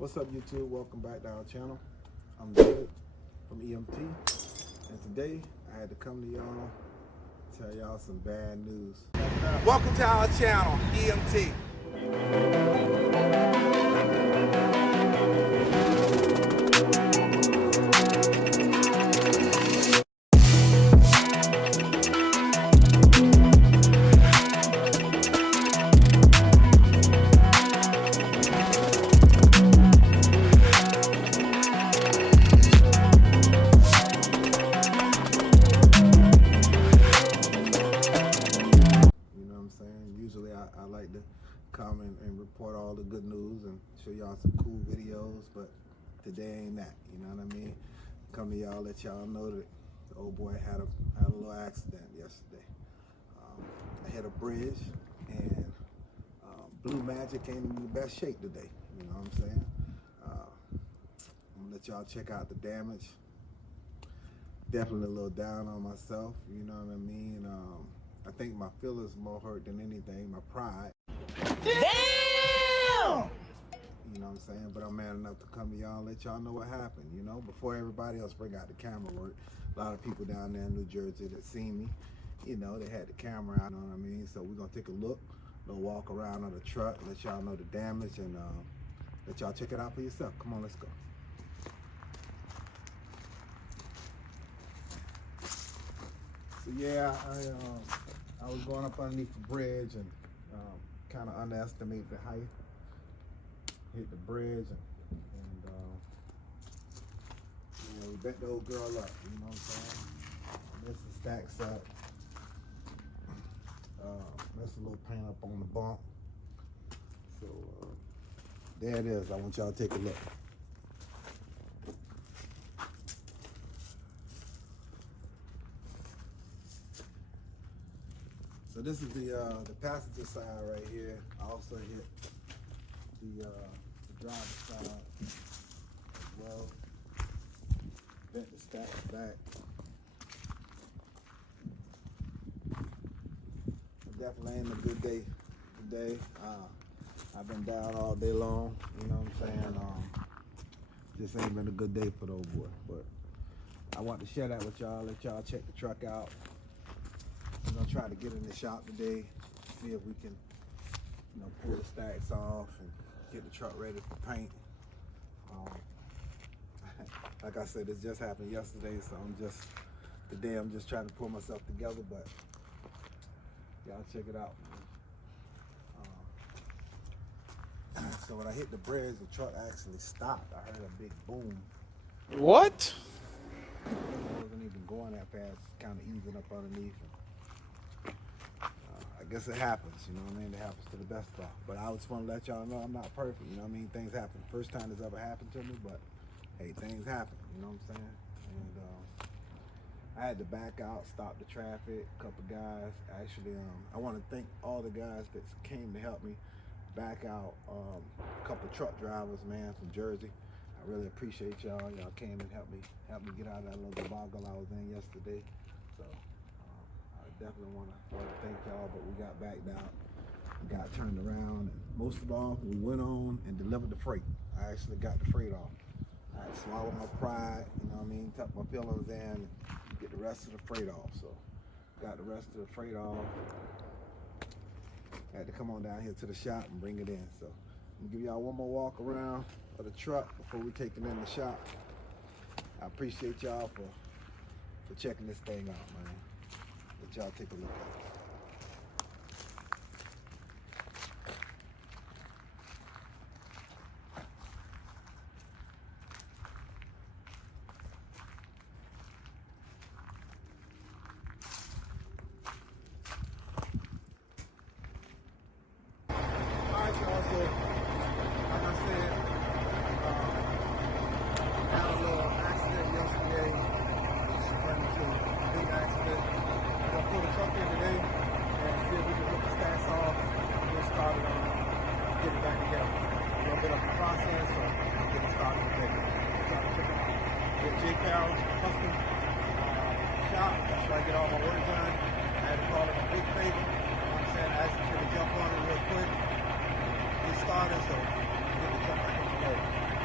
What's up, YouTube? Welcome back to our channel. I'm David from EMT, and today I had to come to y'all, tell y'all some bad news. Welcome to our channel, EMT. Usually I like to come and report all the good news and show y'all some cool videos, but today ain't that, you know what I mean? Come to y'all, let y'all know that the old boy had a little accident yesterday. I hit a bridge, and Blue Magic ain't in the best shape today, you know what I'm saying? I'm gonna let y'all check out the damage. Definitely a little down on myself, you know what I mean? I think my feelings more hurt than anything, my pride. Damn! You know what I'm saying? But I'm man enough to come to y'all and let y'all know what happened, you know? Before everybody else bring out the camera work. A lot of people down there in New Jersey that seen me, you know, they had the camera out, you know what I mean? So we're gonna take a look, a little walk around on the truck, let y'all know the damage, and let y'all check it out for yourself. Come on, let's go. So yeah, I was going up underneath the bridge and kind of underestimated the height. Hit the bridge and you know, we bent the old girl up. You know what I'm saying? This stacks up. That's a little paint up on the bump. So there it is. I want y'all to take a look. So this is the passenger side right here. I also hit the driver's side as well. Bent the stacks back. Definitely ain't a good day today. I've been down all day long. You know what I'm saying? Just ain't been a good day for the old boy. But I want to share that with y'all. Let y'all check the truck out. We're gonna try to get in the shop today, see if we can, you know, pull the stacks off and get the truck ready for paint. Like I said, this just happened yesterday, so today I'm just trying to pull myself together, but y'all check it out. So when I hit the bridge, the truck actually stopped. I heard a big boom. What? It wasn't even going that fast, kind of easing up underneath. I guess it happens, you know what I mean? It happens to the best of us. But I just want to let y'all know I'm not perfect, you know what I mean? Things happen. First time this ever happened to me, but hey, things happen, you know what I'm saying? And I had to back out, stop the traffic. A couple guys, actually, I want to thank all the guys that came to help me back out. A couple truck drivers, man, from Jersey. I really appreciate y'all. Y'all came and helped me get out of that little debacle I was in yesterday. So definitely want to thank y'all, but we got backed out, we got turned around, and most of all, we went on and delivered the freight. I actually got the freight off. I had to swallow my pride, you know what I mean, tuck my feelings in, and get the rest of the freight off. So, got the rest of the freight off. Had to come on down here to the shop and bring it in. So, I'm gonna give y'all one more walk around of the truck before we take it in the shop. I appreciate y'all for checking this thing out, man. Let y'all take a look at it. Alright, y'all, so like I said, had a little accident yesterday. Ran into a big accident. We're gonna pull the truck in today and see if we can put the stacks off and get started on get it back together. A little bit of a process, so we'll get it started today. Start to check it out. Get J-Cal Custom shop. That's where I get all my work done. I had to call it a big favor. You know what I'm saying? I asked him to jump on it real quick. Get started, so get the truck back on the road.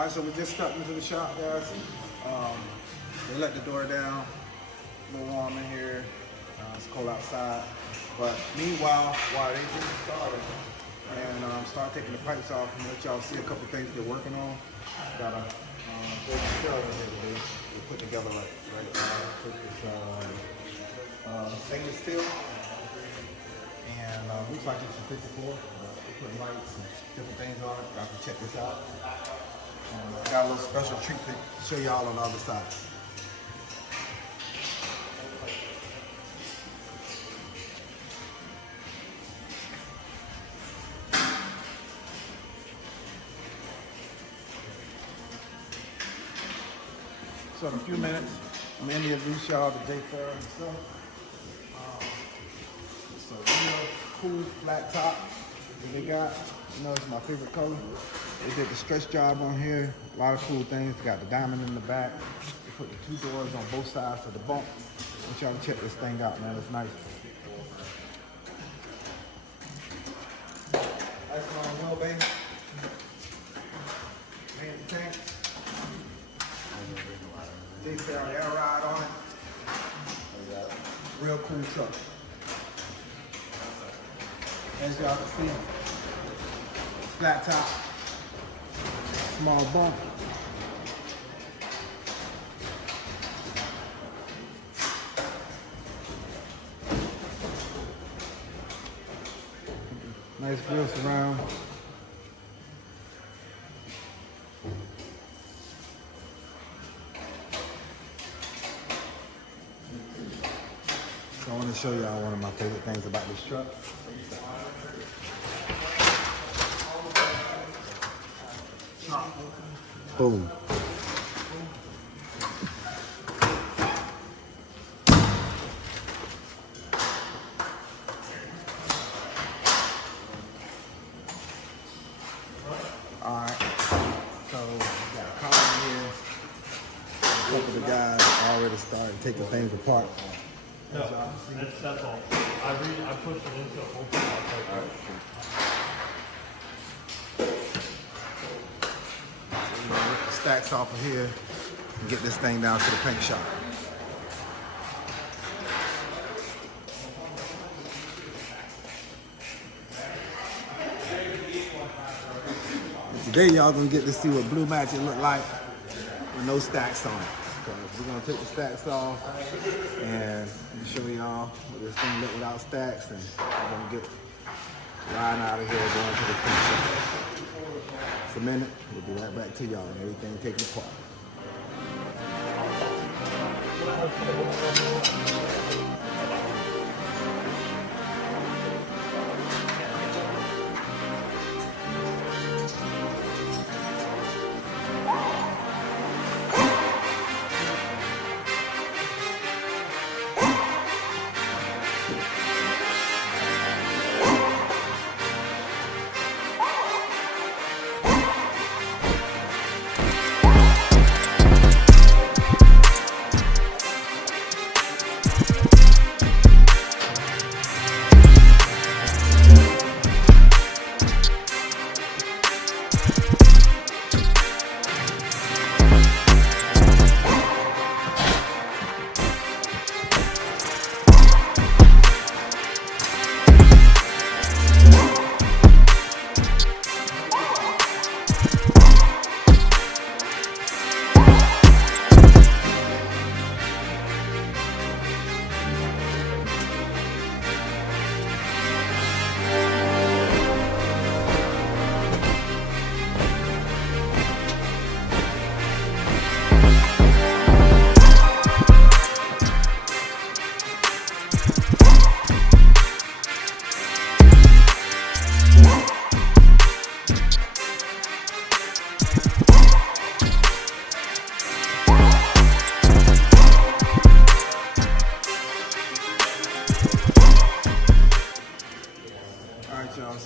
All right, so we just stepped into the shop, guys. They let the door down. A little warm in here. It's cold outside. But meanwhile, while they get started and start taking the pipes off, and let y'all see a couple things they're working on. Got a big shell here they put together right put this stainless steel. And looks like it's a 54. They put lights and different things on it. Y'all can check this out. Got a little special treat to show y'all on the other side. So in a few minutes, I'm going to introduce y'all to J. Farrell himself. It's a real cool flat top that they got. You know, it's my favorite color. They did the stretch job on here. A lot of cool things. They got the diamond in the back. They put the 2 doors on both sides of the bump. I want y'all to check this thing out, man. It's nice. Nice long wheelbase. Painted tank. J. Farrell air ride on it. Real cool truck. As y'all can see, flat top, small bump. Nice grill surround. So I want to show y'all one of my favorite things about this truck. Boom. Alright, so we got a car here. A couple of the guys already started taking things apart. No, that's all. I pushed it into a whole thing. Rip the stacks off of here and get this thing down to the paint shop. Today y'all gonna get to see what Blue Magic look like with no stacks on it. Because we're gonna take the stacks off and show y'all what this thing look without stacks, and we're gonna get riding out of here going to the paint shop. Just a minute, we'll be right back to y'all and everything taken apart.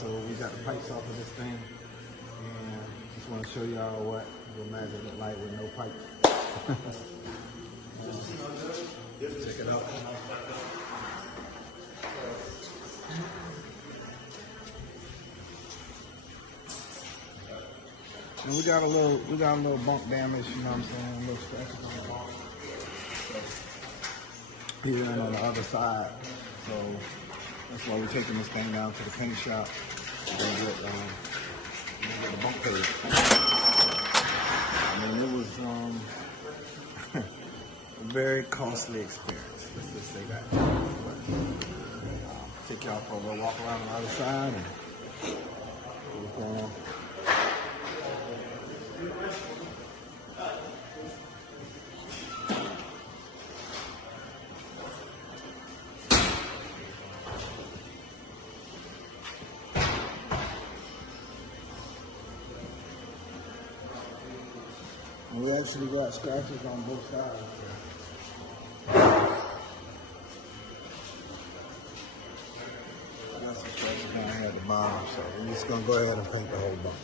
So we got the pipes off of this thing, and just want to show y'all what Blue Magic look like with no pipes. Check it out. And we got a little bump damage, you know what I'm saying? A little scratches on the ball. Here and on the other side. So that's why we're taking this thing down to the paint shop and get the bump coated. I mean, it was a very costly experience. Let's just say that. But, take y'all for a little walk around on the other side and see what's going on. And we actually got scratches on both sides. Got some scratches down here at the bottom, so we're just gonna go ahead and paint the whole bump.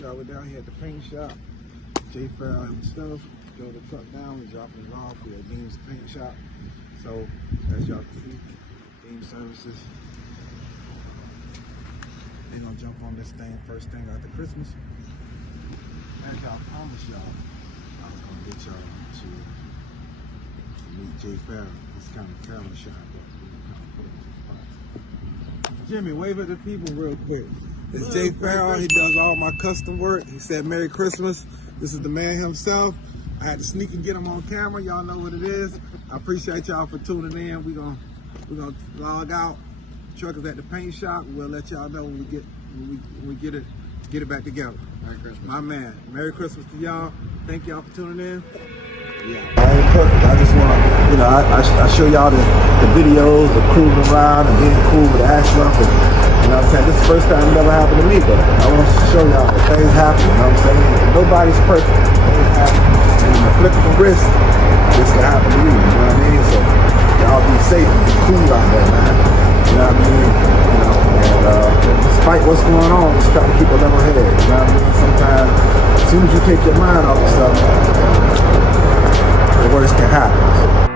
Y'all, we're down here at the paint shop. Jay Farrell and stuff. Drove the truck down, we're dropping it off. We're at Dean's paint shop. So, as y'all can see, Dean Services. They're gonna jump on this thing first thing after Christmas. As y'all promised y'all, I was gonna get y'all to meet Jay Farrell. He's kind of camera shy, but we're gonna kind of put him to the spot. Jimmy, wave at the people real quick. It's Jay Farrell. He does all my custom work. He said Merry Christmas. This is the man himself. I had to sneak and get him on camera. Y'all know what it is. I appreciate y'all for tuning in. We're gonna log out. Truck is at the paint shop. We'll let y'all know when we get it back together. Merry Christmas. My man. Merry Christmas to y'all. Thank y'all for tuning in. Yeah, I ain't perfect. I just want to, I show y'all the videos of cruising around and being cool with Ashraf. And, you know what I'm saying? This is the first time it never happened to me, but I want to show y'all that things happen. You know what I'm saying? Nobody's perfect. Things happen. And in the flick of a wrist, this can happen to you. You know what I mean? So y'all be safe and be cool out there, man. You know what I mean? And despite what's going on, just try to keep a level head. You know what I mean? Sometimes, as soon as you take your mind off of something, the worst can happen.